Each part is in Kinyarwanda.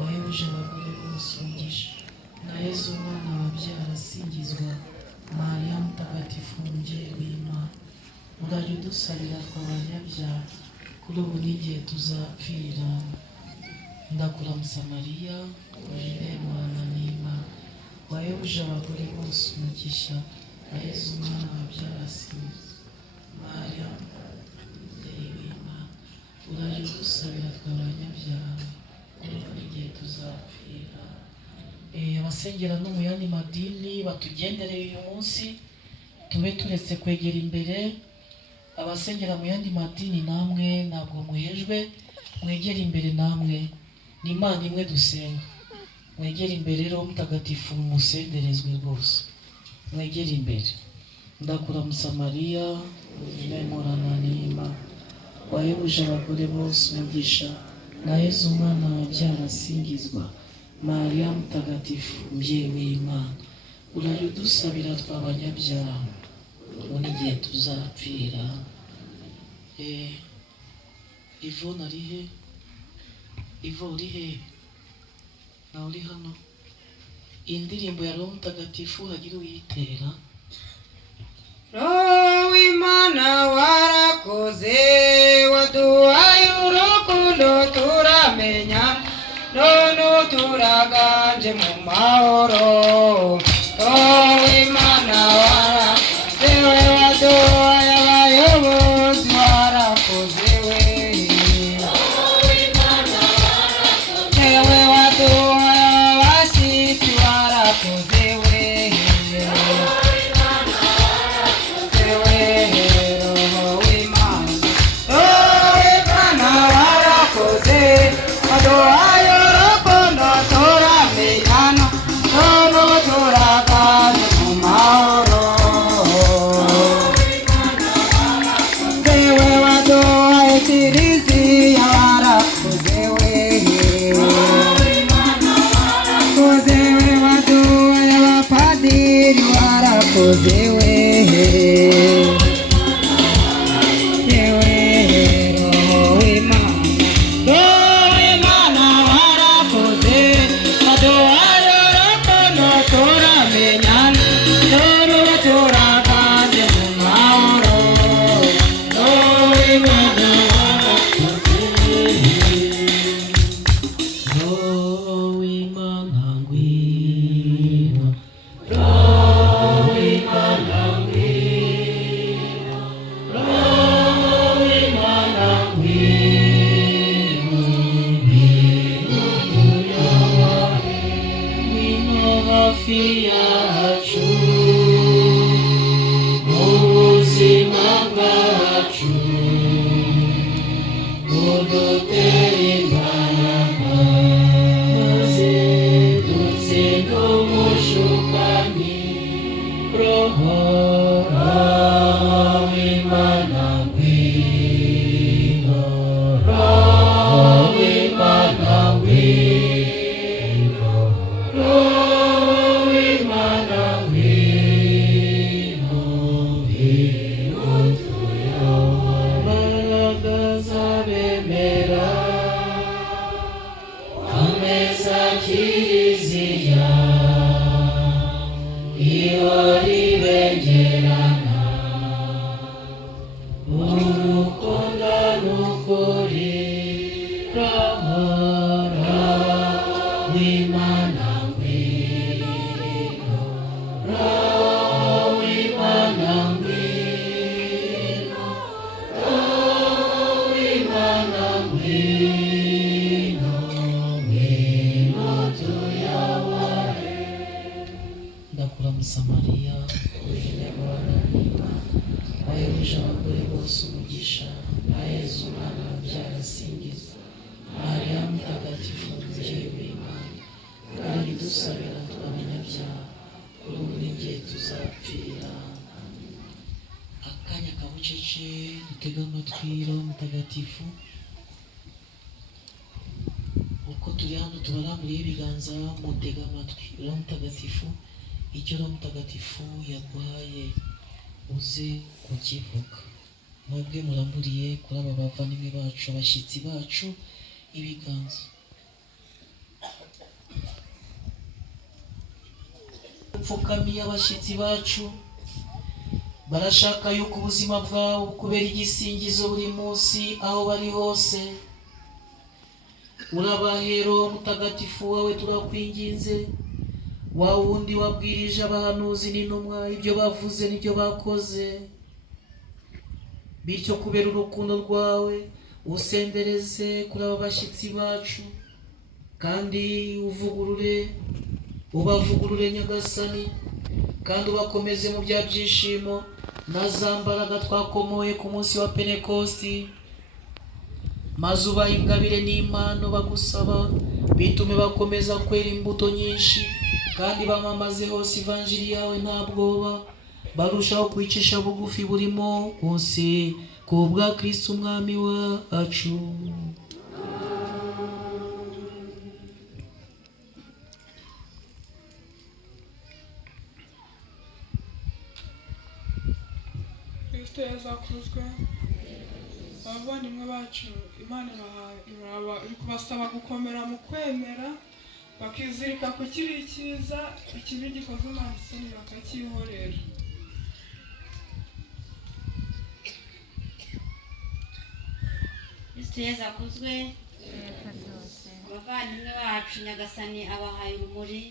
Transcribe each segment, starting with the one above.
wahebuje abagore bose umugisha, na Yesu umwana wabyara asingizwa. Mariya mutagatifu umubyeyi w'Imana, urajya udusabira tw'abanyabyaha kuri ubu n'igihe tuzapfira. Ndakuramutsa Mariya, ujine mwana n'Imana, wahebuje abagore bose umugisha, na Yesu umwana wabyara asingizwa. Mariya mubyeyi w'Imana, urajya udusabira tw'abanyabyaha kuri ubu n'igihe tuzapfira. Abasengera no mu yandi madini batugendereye uyu munsi, tube turetse kwegera imbere. Abasengera mu yandi madini namwe ntabwo muhejwe, mwegere imbere namwe, ni Imana imwe dusenga. Mwegere imbere rero mutagatifu musenderezwe rwose, mwegere imbere. Ndakuramutsa Mariya, ujine mwana n'Imana, wahebuje abagore bose umugisha, na Yesu umwana wabyara asingizwa. Mariya mutagatifu umubyeyi w'Imana, urajya udusabira tw'abanyabyaha ubu n'igihe tuzapfira. Ivo nari he? Ivo uri he? nawe uri hano? Indirimbo ya Roho Mutagatifu hagira uyitera. Roho w'Imana warakoze, waduhaye urukundo turamenya, none turaganje mu mahoro. Roho w'Imana warakoze, waduhaye abayobozi, warakoze we. Roho w'Imana warakoze, waduhaye abashyitsi, warakoze we. Ndakuramutsa Mariya, ujine mwana n'Imana, wahebuje abagore bose umugisha, na Yesu umwana wabyara asingizwa. Mariya mutagatifu umubyeyi w'Imana, urajya udusabira tw'abanyabyaha kuri ubu n'igihe tuzapfira. Akanya kabucece dutega amatwi Roho Mutagatifu. Uko turi hano tubaramburiye ibiganza, mutega amatwi Roho Mutagatifu. Icyo Roho Mutagatifu yaguhaye uze kukivuga. Mwebwe muramburiye kuri aba bavandimwe bacu, abashyitsi bacu ibiganza. upfukamiye abashyitsi bacu, barashaka yuko ubuzima bwawe bukubera igisingizo buri munsi aho bari hose. Urabahero mutagatifu wawe turakwinginze, wa wundi wabwirije abahanuzi n'intumwa ibyo bavuze n'ibyo bakoze, bityo kubera urukundo rwawe usendereze kuri aba bashyitsi bacu, kandi ubavugurure Nyagasani, kandi ubakomeze mu bya byishimo na za mbaraga twakomoye ku munsi wa Pentekosti, maze ubahe ingabire n'impano bagusaba, bitume bakomeza kwera imbuto nyinshi, kandi bamamaze hose ivanjiri yawe nta bwoba, barushaho kwicisha bugufi burimo wose ku bwa Kristo umwami wacu. Kristo yazakuzwe. Abavandimwe bacu, Imana iri kubasaba gukomera mu kwemera, bakizirika ku kiri cyiza, ikibi gikoze Imana isoni bakacyihorera. Kristo yazakuzwe. Abavandimwe bacu, Nyagasani abahaye urumuri,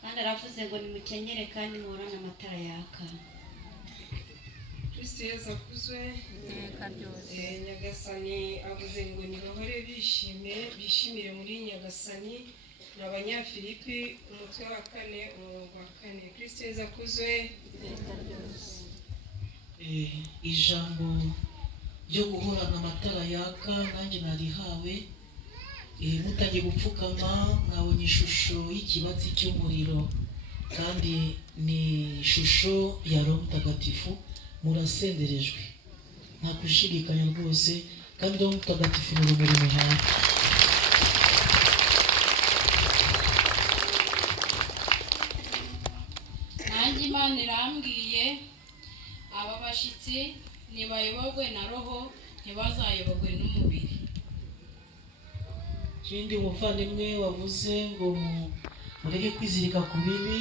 kandi aravuze ngo nimukenyere kandi muhorane amatara yaka. Kristo yazakuzwe. Nyagasani avuze ngo nibahore bishimire muri Nyagasani. N'Abanyafilipi umutwe wa 4 umurongo wa 4. Kristo yazakuzwe. Ijambo ryo guhorana amatara yaka nanjye narihawe. Mutangiye gupfukama mwabonye ishusho y'ikibatsi cy'umuriro, kandi ni ishusho ya Roho Mutagatifu. Murasenderejwe nta kushidikanya rwose, kandi Roho Mutagatifu ni urumuri muhawe. Nanjye Imana irambwiye, aba bashyitsi ntibayoborwe na roho, ntibazayoborwe n'umubiri. Ikindi umuvandimwe wavuze ngo mureke kwizirika ku bibi,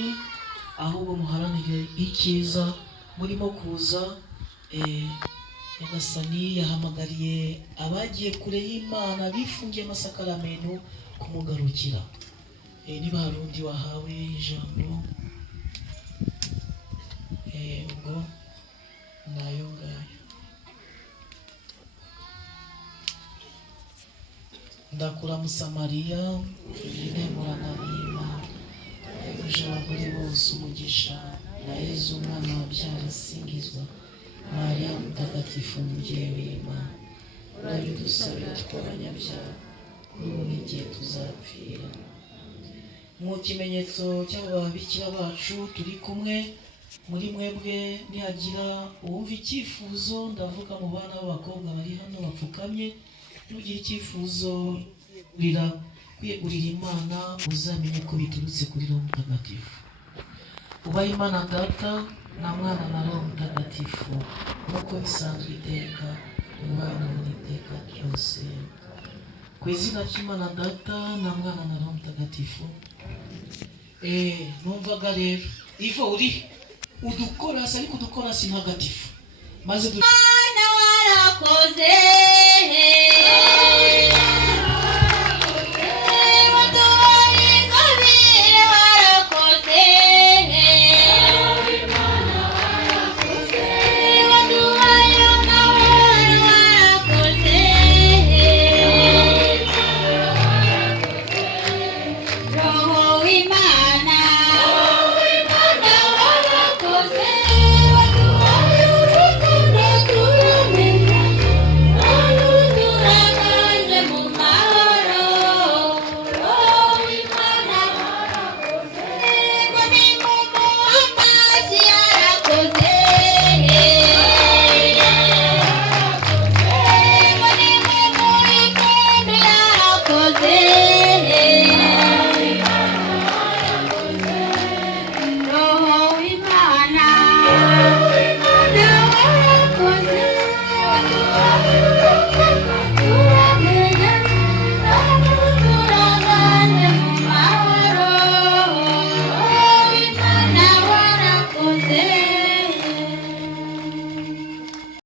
ahubwo muharanire icyiza. Murimo kuza, Nyagasani yahamagariye abagiye kure y'Imana bifungiye amasakaramentu kumugarukira. Niba hari undi wahawe ijambo, ubwo nayo ngayo. Ndakuramusa Mariya, Nemurana n'Imana, uje abagore bose umugisha, na Yezu umwana wabyara asingizwa. Mariya Mutagatifu umubyeyi w'Imana, urabidusabira tw'abanyabyaha, kuri ubu n'igihe tuzapfira. Mu kimenyetso cy'ababikira bacu turi kumwe, muri mwebwe nihagira uwumva icyifuzo, ndavuga mu bana b'abakobwa bari hano bapfukamye, nugira icyifuzo kwiyegurira Imana, uzamenye ko biturutse kuri Roho Mutagatifu. Ubahe Imana Data na Mwana na Roho Mutagatifu, nk'uko bisanzwe iteka, ubahe no mu iteka ryose. Ku izina ry'Imana Data na Mwana na Roho Mutagatifu. Numvaga rero ivo uri udukorasi, ariko udukorasi ntagatifu, maze Mana warakoze